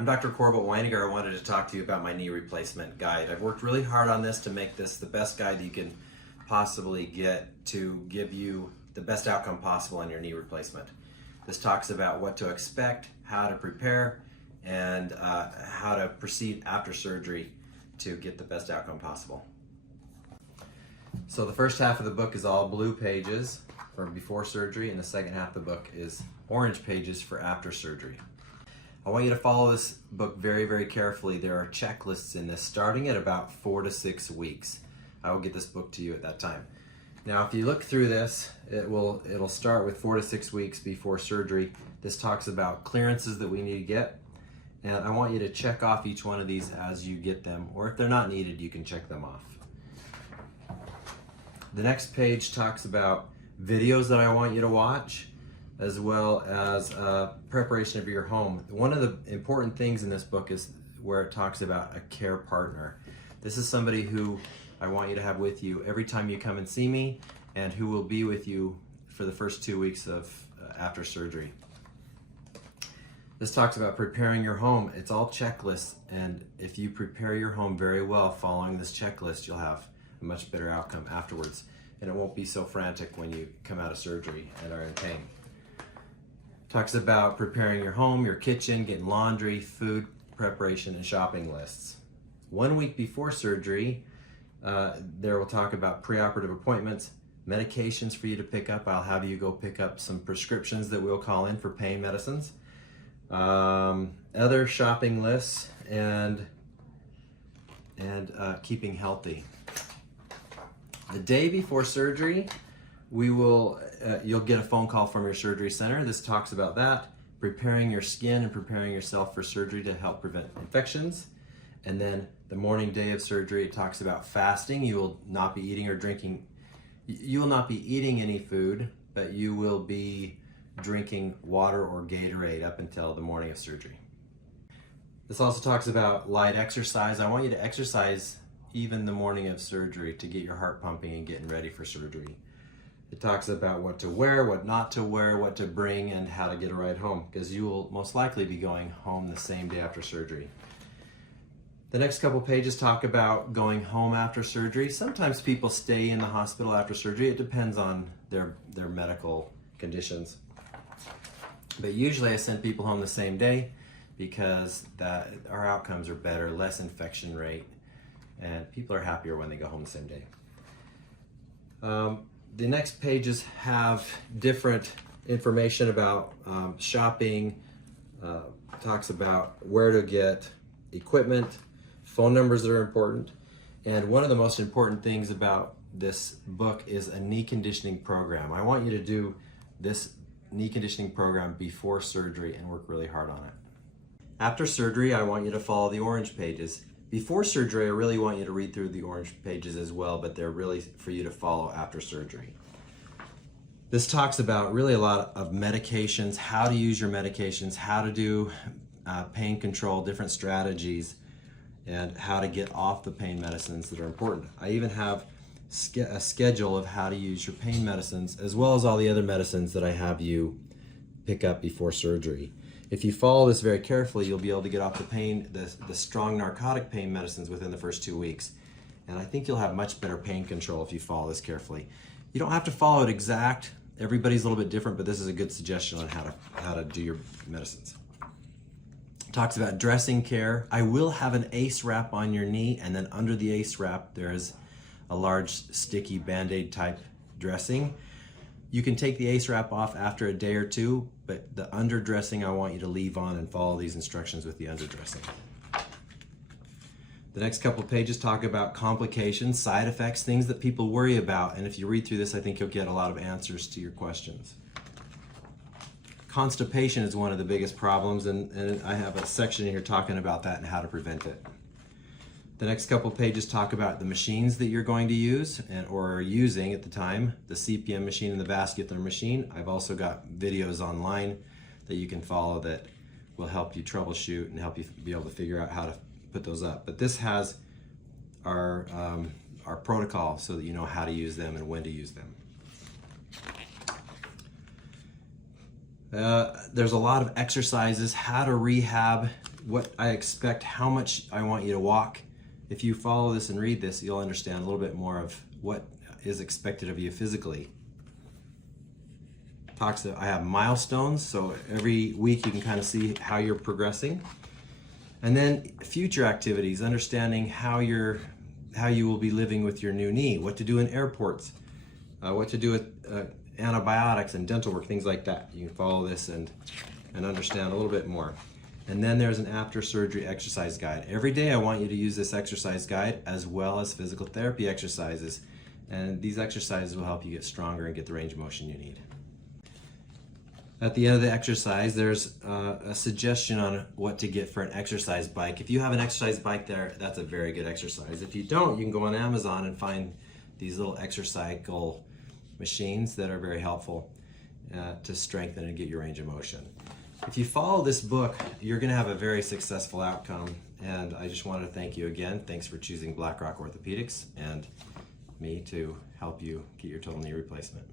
I'm Dr. Corbett Winegar. I wanted to talk to you about my knee replacement guide. I've worked really hard on this to make this the best guide that you can possibly get to give you the best outcome possible on your knee replacement. This talks about what to expect, how to prepare, and how to proceed after surgery to get the best outcome possible. So the first half of the book is all blue pages for before surgery, and the second half of the book is orange pages for after surgery. I want you to follow this book very, very carefully. There are checklists in this starting at about 4 to 6 weeks. I will get this book to you at that time. Now, if you look through this, it'll start with 4 to 6 weeks before surgery. This talks about clearances that we need to get, and I want you to check off each one of these as you get them, or if they're not needed, you can check them off. The next page talks about videos that I want you to watch, as well as preparation of your home. One of the important things in this book is where it talks about a care partner. This is somebody who I want you to have with you every time you come and see me, and who will be with you for the first 2 weeks of after surgery. This talks about preparing your home. It's all checklists, and if you prepare your home very well following this checklist, you'll have a much better outcome afterwards, and it won't be so frantic when you come out of surgery and are in pain. Talks about preparing your home, your kitchen, getting laundry, food preparation, and shopping lists. 1 week before surgery, there will talk about preoperative appointments, medications for you to pick up. I'll have you go pick up some prescriptions that we'll call in for pain medicines, other shopping lists, and keeping healthy. The day before surgery, you'll get a phone call from your surgery center. This talks about that, preparing your skin and preparing yourself for surgery to help prevent infections. And then the morning day of surgery, it talks about fasting. You will not be eating or drinking. You will not be eating any food, but you will be drinking water or Gatorade up until the morning of surgery. This also talks about light exercise. I want you to exercise even the morning of surgery to get your heart pumping and getting ready for surgery. It talks about what to wear, what not to wear, what to bring, and how to get a ride home, because you will most likely be going home the same day after surgery. The next couple pages talk about going home after surgery. Sometimes people stay in the hospital after surgery. It depends on their medical conditions. But usually I send people home the same day because our outcomes are better, less infection rate, and people are happier when they go home the same day. The next pages have different information about shopping, talks about where to get equipment, phone numbers that are important, and one of the most important things about this book is a knee conditioning program. I want you to do this knee conditioning program before surgery and work really hard on it. After surgery, I want you to follow the orange pages. Before surgery, I really want you to read through the orange pages as well, but they're really for you to follow after surgery. This talks about really a lot of medications, how to use your medications, how to do pain control, different strategies, and how to get off the pain medicines that are important. I even have a schedule of how to use your pain medicines, as well as all the other medicines that I have you pick up before surgery. If you follow this very carefully, you'll be able to get off the strong narcotic pain medicines within the first 2 weeks. And I think you'll have much better pain control if you follow this carefully. You don't have to follow it exact. Everybody's a little bit different, but this is a good suggestion on how to do your medicines. Talks about dressing care. I will have an ACE wrap on your knee, and then under the ACE wrap, there's a large sticky Band-Aid type dressing. You can take the ACE wrap off after a day or two, but the underdressing I want you to leave on and follow these instructions with the underdressing. The next couple of pages talk about complications, side effects, things that people worry about, and if you read through this, I think you'll get a lot of answers to your questions. Constipation is one of the biggest problems, and I have a section in here talking about that and how to prevent it. The next couple pages talk about the machines that you're going to use or are using at the time, the CPM machine and the vascular machine. I've also got videos online that you can follow that will help you troubleshoot and help you be able to figure out how to put those up. But this has our protocol so that you know how to use them and when to use them. There's a lot of exercises, how to rehab what I expect, how much I want you to walk. If you follow this and read this, you'll understand a little bit more of what is expected of you physically. I have milestones, so every week you can kind of see how you're progressing. And then future activities, understanding how you will be living with your new knee, what to do in airports, what to do with antibiotics and dental work, things like that. You can follow this and understand a little bit more. And then there's an after surgery exercise guide. Every day I want you to use this exercise guide as well as physical therapy exercises. And these exercises will help you get stronger and get the range of motion you need. At the end of the exercise, there's a suggestion on what to get for an exercise bike. If you have an exercise bike there, that's a very good exercise. If you don't, you can go on Amazon and find these little exercycle machines that are very helpful to strengthen and get your range of motion. If you follow this book, you're going to have a very successful outcome. And I just wanted to thank you again. Thanks for choosing Black Rock Orthopedics and me to help you get your total knee replacement.